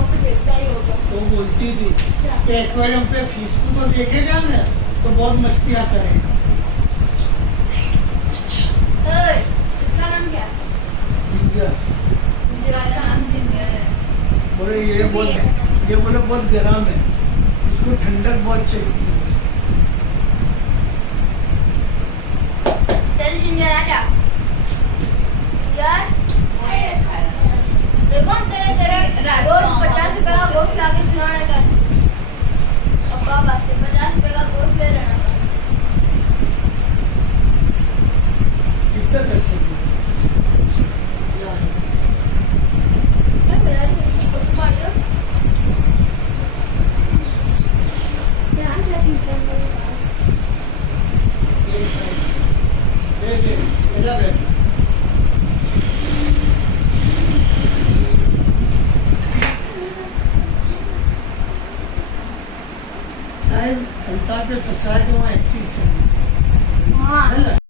तो बोलती थी कि एक्वेरियम पे फिश को तो देखेगा ना तो बहुत मस्तियाँ करेगा। इसका नाम क्या है? जिंजर। इसका नाम जिंजर है। बोले ये बोले बहुत गर्म है, इसको ठंडक बहुत चाहिए। चल जिंजर आजा यार। देखो तेरे रोज 50 रुपए का गोश्त लाके खिलाने का। अब बाबा से 50 रुपए का गोश्त ले लेना। कितना कर सकते क्या है? मेरा कुछ मारियो ध्यान से एक साइड देख इधर बैठ। शायद अल्ताफ के सोसाइटी में ऐसी से हाँ।